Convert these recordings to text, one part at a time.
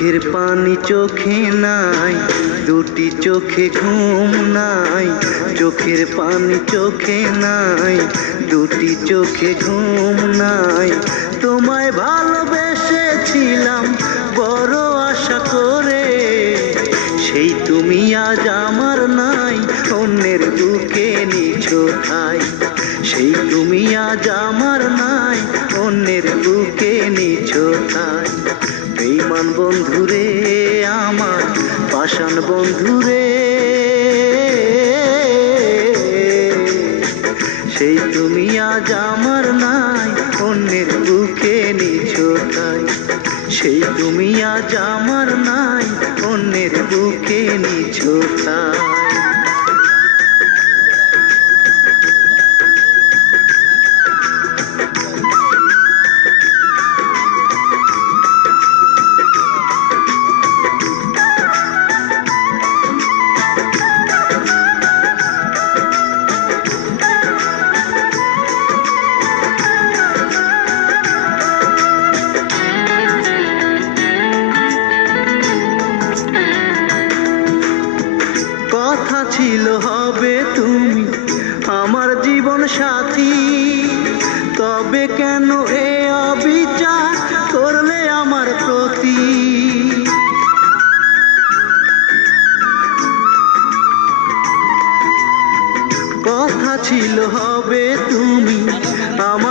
চোখের পানি চোখে নাই, দুটি চোখে ঘুম নাই, চোখের পানি চোখে নাই, দুটি চোখে ঘুম নাই। তোমায় ভালোবেসেছিলাম, বড় আশা করে। সেই তুমি আজ আমার নাই, অন্যের বুকে নিছো ঠাই। সেই তুমি আজ আমার বন্ধুরে আমার, পাষাণ বন্ধুরে। সেই তুমি আজ আমার নাই, অন্যের বুকে নিছো তাই। সেই তুমি আজ আমার নাই তবে কেন এ অবিচার করলে আমার প্রতি? কথা ছিল হবে তুমি আমার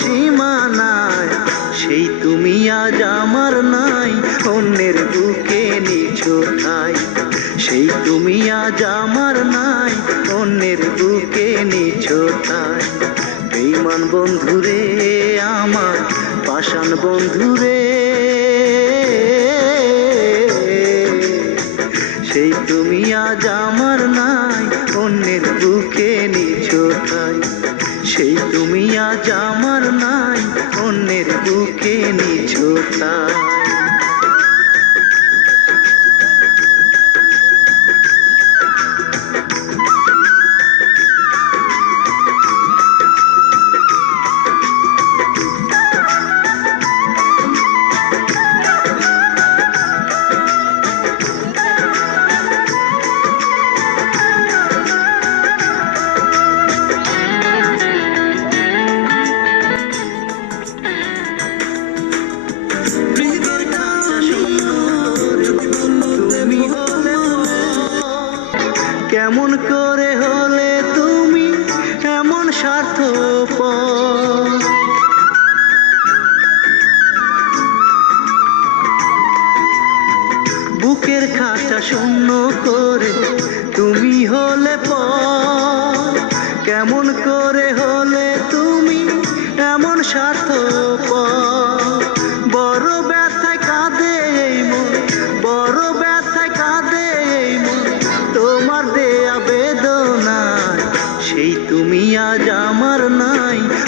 সীমানায়, সেই তুমি আজ আমার নাই, অন্যের বুকে নিছো ঠাই। সেই তুমি আজ আমার নাই, অন্যের বুকে নিছো ঠাই। বেইমান বন্ধুরে আমার, পাষাণ বন্ধুরে। সেই তুমি আজ আমার অন্যের বুকে নিছো এমন স্বার্থ বুকের খাঁচা শূন্য করে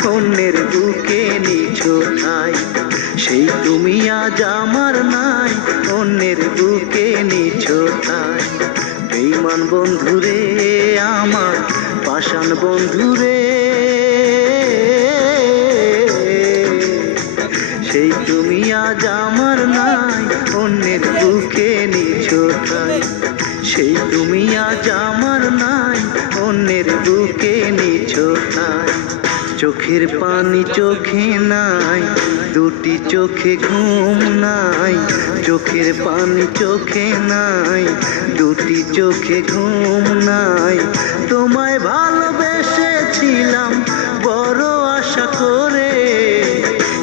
অন্যের বুকে নিছো ঠাই সেই তুমি আজ আমার নাই, অন্যের বুকে নিছো ঠাই বেইমান বন্ধুরে, আমার পাষাণ বন্ধুরে। সেই তুমি আজ আমার নাই। চোখের পানি চোখে নাই, দুটি চোখে ঘুম নাই, চোখের পানি চোখে নাই, দুটি চোখে ঘুম নাই। তোমায় ভালোবেসেছিলাম, বড় আশা করে।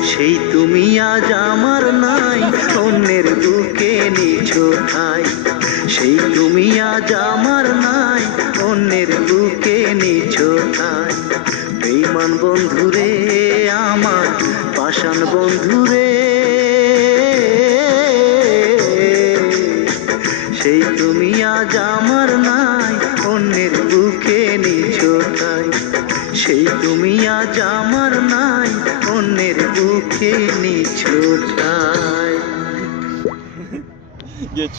সেই তুমি আজ আমার নাই, অন্যের বুকে নিছো ঠাই। সেই তুমি আজ আমার নাই, অন্যের বুকে নিছো ঠাই। বেইমান বন্ধুরে, আমার পাষাণ বন্ধুরে। সেই তুমি আজ আমার নাই, অন্যের বুকে নিছো ঠাই সেই তুমি আজ আমার নাই, অন্যের বুকে নিছো ঠাই